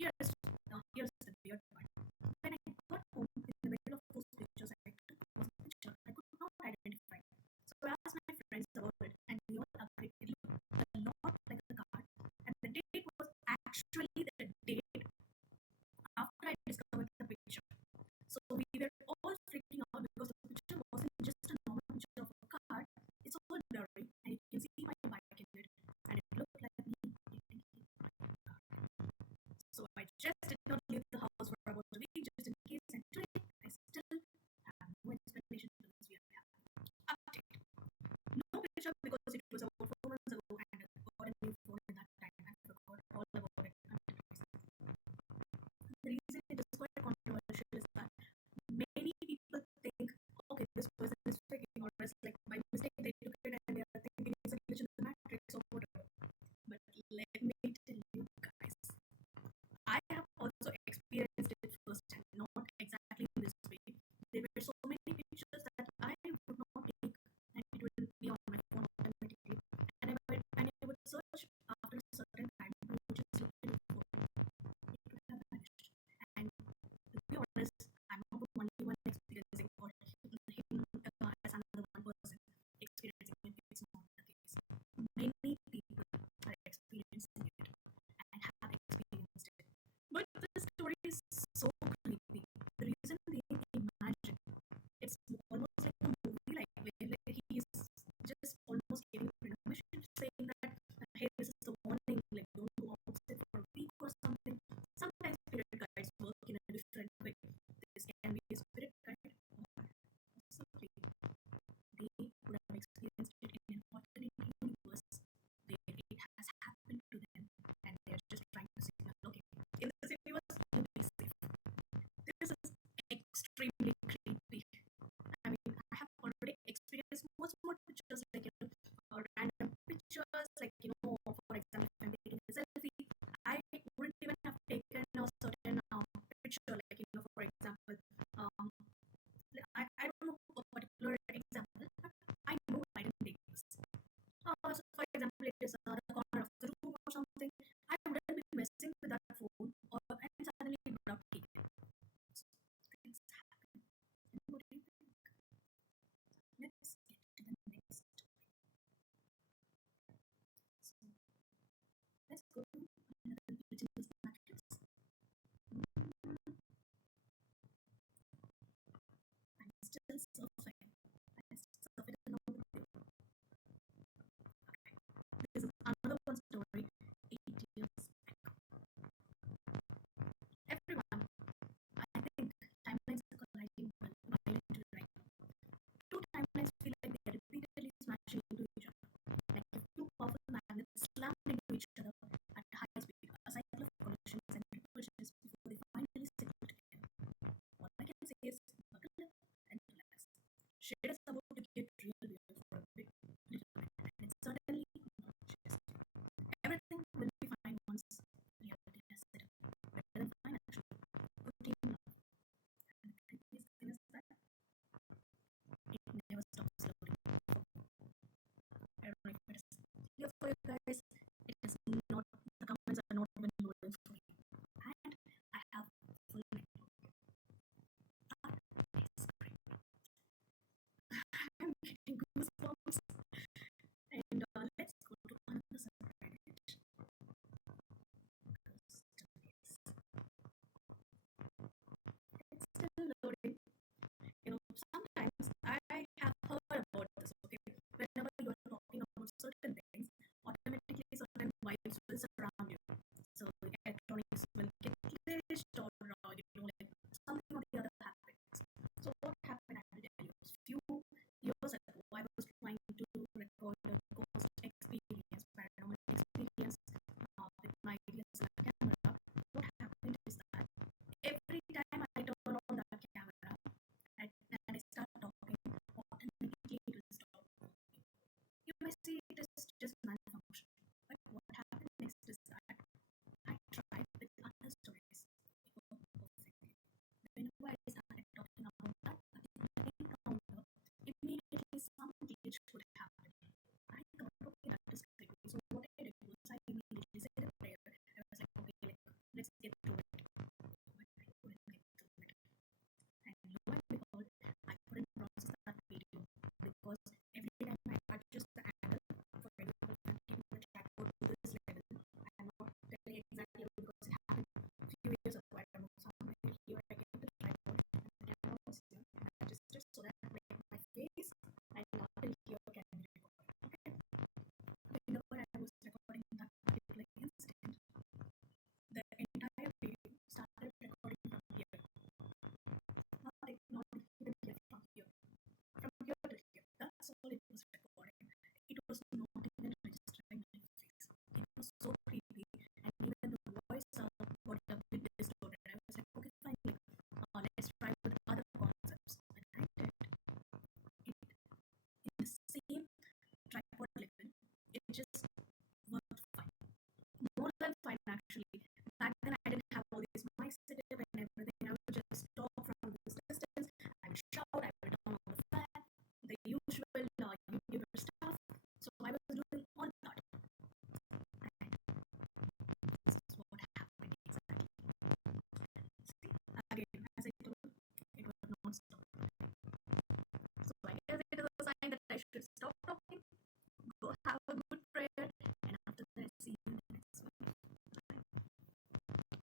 Here's the weird part. When I got home in the middle of those pictures I took was a picture I could not identify. So I asked my friends about it, and we all agreed it looked a lot like a card. And the date was actually the date after I discovered the picture. So we were all freaking out because the picture wasn't just a normal picture of a card. It's all blurry, and you can see my bike in it, and it looked like me getting hit by a car. So I just did not leave the house for about a week just in case, and today I still have no explanation for this weird happening. Update. No picture because it was about 4 months ago and I got a new phone at that time and forgot all about it until recently. The reason it is quite controversial is that many people think, okay, this person is faking, or it's like by mistake they took it and they are thinking it's a glitch in the matrix or whatever. But let me tell you guys, I have also experienced it firsthand, not exactly in this way. There were so many pictures that I would not take, and it would be on my phone automatically. And I would search after a certain time, I would just look at the photo, it would have vanished. And to be honest, I'm not the only one experiencing, or him as another one person experiencing it. It's not the case. Many people are experiencing it and have experienced it. But the story is so creepy. The reason they imagine it's almost like a movie, like he is just almost giving permission, saying that hey, this is the warning, like don't go outside for a week or something. Sometimes spirit guides work in a different way. This can be a spirit guide, or possibly they would have experienced it in an alternate universe where it has happened to them, and they're just trying to signal, okay, in this universe you'll be safe. This is extremely creepy. I mean, I have already experienced much more pictures, like random pictures, like for example, if I'm taking a selfie, I wouldn't even have taken a certain picture, like for example, um, I don't know a particular example, but I know I didn't take this. So for example, it is the corner of the room or something. I wouldn't be messing with that phone, and suddenly it would have taken. So things happen. And what do you think? Let's get to the next topic. So let's go to another religious matrix. I'm still surfing. I still surf it along with you. Okay. This is another one story. 8 years back. Everyone, I think timelines are colliding violently right now. Two timelines feel like they are repeatedly smashing into each other, like if two powerful magnets slammed into each other at high speed. A cycle of collisions and repulsions before they finally settle together. All I can say is buckle up and relax. Shade is about to get real weird for a bit, little bit, and it's certainly not just. Everything will be fine once reality has set up. Better than fine, actually. Good team love. And the creepiest thing is that it never stops loading. I don't know if it is clear for you guys.